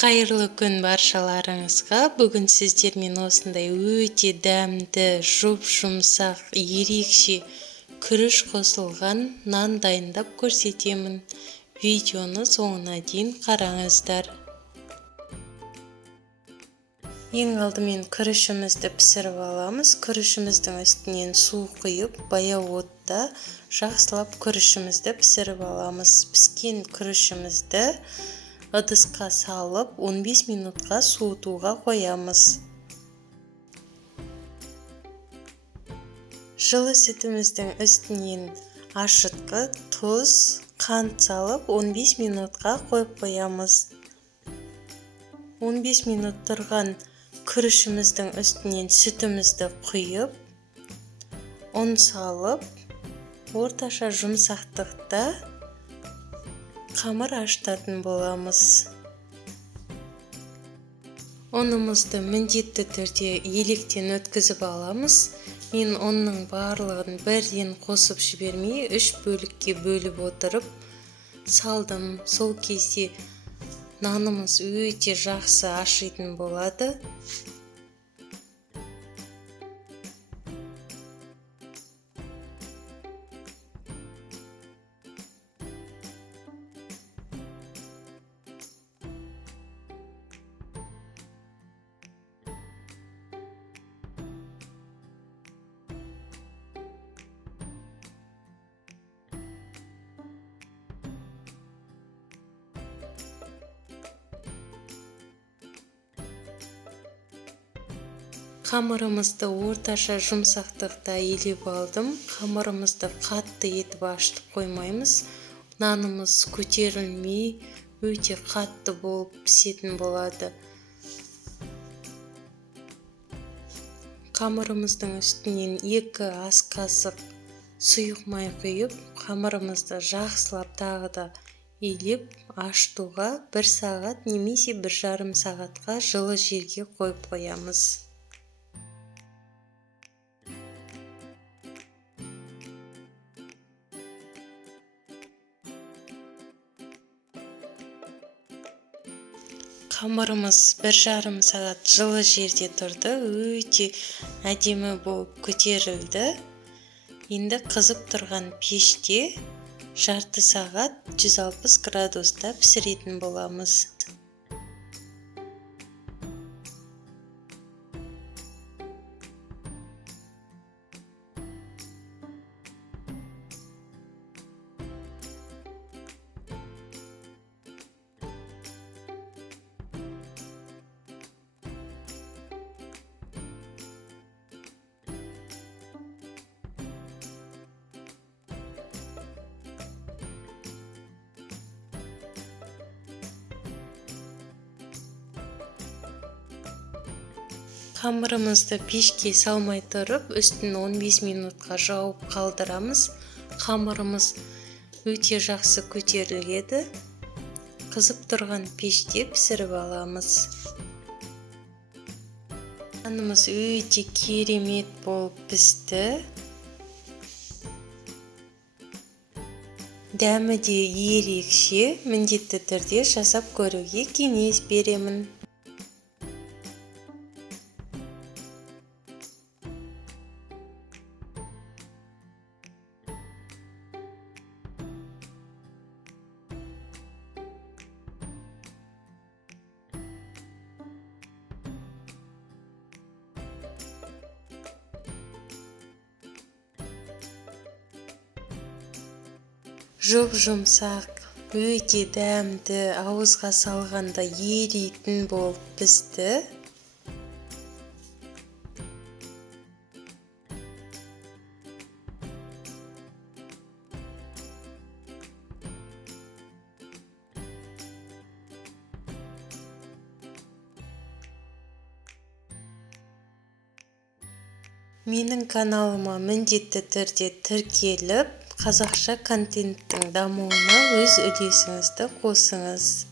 Қайырлы күн баршаларыңызға. Бүгін сіздермен осындай өте дәмді, жұмсақ, ерекше күріш қосылған нан дайындап көрсетемін. Видеоны соңына дейін қараңыздар. Ең алдымен күрішімізді пісіріп аламыз. Күрішіміздің үстінен су құйып, баяу отта жақсылап күрішімізді пісіріп аламыз. Піскен күрішімізді ыдысқа салып 15 минутқа суытуға қоямыз. Жылы сүтіміздің үстінен ашытқы, тұз, қант салып 15 минутқа қойып қоямыз. 15 минут тұрған күрішіміздің үстінен сүтімізді құйып, ұн салып, орташа жұмсақтықта қамыр ашытатын боламыз. Ұнымызды міндетті түрде електен өткізіп аламыз. Мен ұнның барлығын бірден қосып жібермей, 3 бөлікке бөліп отырып салдым. Сол кезде нанымыз өте жақсы ашитын болады. Қамырымызды орташа жұмсақтықта елеп алдым. Қамырымызды қатты етіп ашытып қоймаймыз. Нанымыз көтерілмей, өте қатты болып пісетін болады. Қамырымыздың үстінен 2 ас қасық сұйық май құйып, қамырымызды жақсылап тағы да елеп ашытуға 1 сағат немесе 1,5 сағатқа жылы жерге қойып қоямыз. Қамырымыз 1,5 сағат жылы жерде тұрды, өте әдемі болып көтерілді. Енді қызып тұрған пеште жарты сағат 160 градуста пісіретін боламыз. Қамырымызды пешке салмай тұрып, үстін 15 минутқа жауып қалдырамыз. Қамырымыз өте жақсы көтеріледі. Қызып тұрған пеште пісіріп аламыз. Нанымыз өте керемет болып пісті. Дәмі де ерекше, міндетті түрде жасап көруге кеңес беремін. Жұмсақ, өте дәмді, ауызға салғанда еритін болып пісті. Менің каналыма міндетті түрде тіркеліп, қазақша контенттің дамуына өз үлесіңізді қосыңыз.